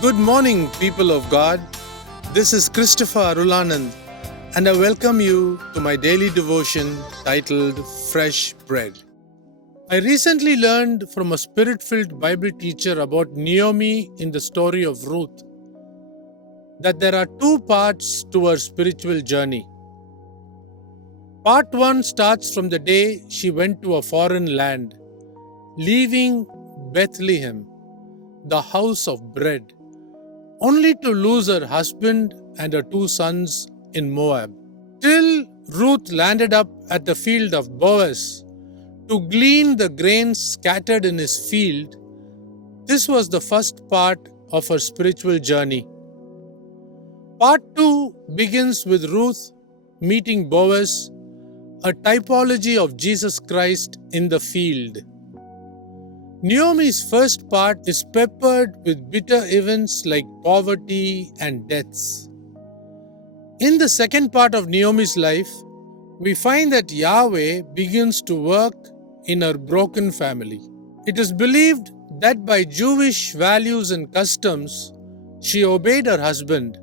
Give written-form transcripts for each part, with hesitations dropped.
Good morning, people of God. This is Christopher Arulanand, and I welcome you to my daily devotion titled Fresh Bread. I recently learned from a spirit-filled Bible teacher about Naomi in the story of Ruth that there are two parts to her spiritual journey. Part 1 starts from the day she went to a foreign land, leaving Bethlehem, the house of bread, only to lose her husband and her 2 sons in Moab. Till Ruth landed up at the field of Boaz to glean the grain scattered in his field. This was the first part of her spiritual journey. Part 2 begins with Ruth meeting Boaz, a typology of Jesus Christ in the field. Naomi's first part is peppered with bitter events like poverty and deaths. In the second part of Naomi's life, we find that Yahweh begins to work in her broken family. It is believed that by Jewish values and customs, she obeyed her husband,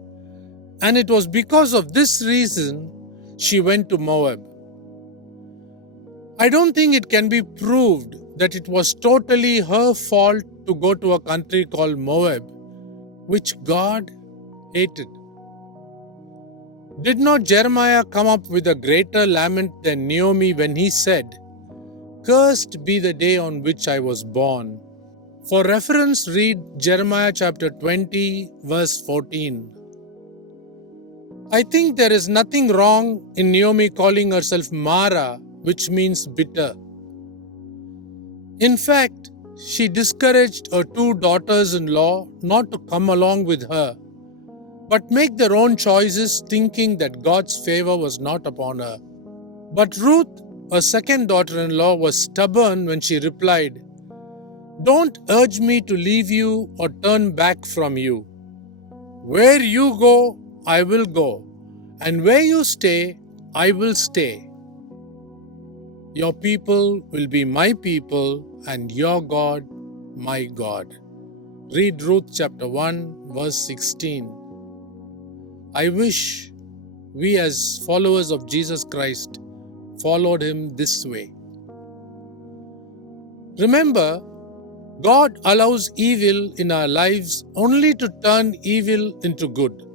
and it was because of this reason she went to Moab. I don't think it can be proved that it was totally her fault to go to a country called Moab, which God hated. Did not Jeremiah come up with a greater lament than Naomi when he said, "Cursed be the day on which I was born"? For reference, read Jeremiah chapter 20, verse 14. I think there is nothing wrong in Naomi calling herself Mara, which means bitter. In fact, she discouraged her 2 daughters-in-law not to come along with her, but make their own choices, thinking that God's favor was not upon her. But Ruth, her second daughter-in-law, was stubborn when she replied, "Don't urge me to leave you or turn back from you. Where you go, I will go, and where you stay, I will stay. Your people will be my people, and your God, my God." Read Ruth chapter 1, verse 16. I wish we as followers of Jesus Christ followed him this way. Remember, God allows evil in our lives only to turn evil into good.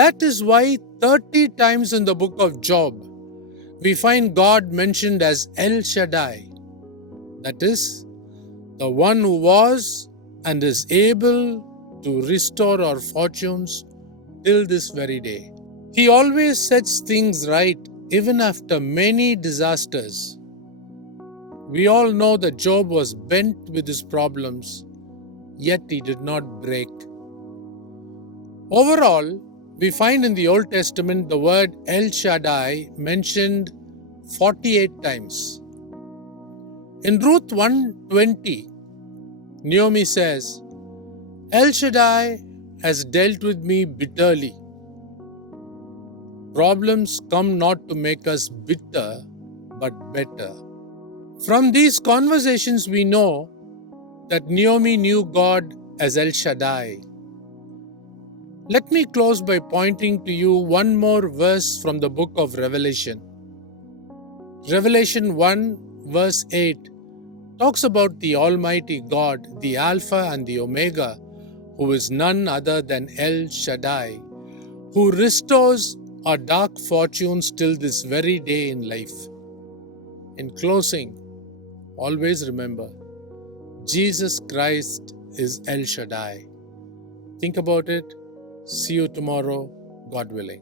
That is why 30 times in the book of Job, we find God mentioned as El-Shaddai, that is, the one who was and is able to restore our fortunes till this very day. He always sets things right even after many disasters. We all know that Job was bent with his problems, yet he did not break. Overall, we find in the Old Testament the word El-Shaddai mentioned 48 times. In Ruth 1:20, Naomi says, "El-Shaddai has dealt with me bitterly." Problems come not to make us bitter, but better. From these conversations, we know that Naomi knew God as El-Shaddai. Let me close by pointing to you one more verse from the book of Revelation. Revelation 1, verse 8 talks about the Almighty God, the Alpha and the Omega, who is none other than El-Shaddai, who restores our dark fortunes till this very day in life. In closing, always remember, Jesus Christ is El-Shaddai. Think about it. See you tomorrow, God willing.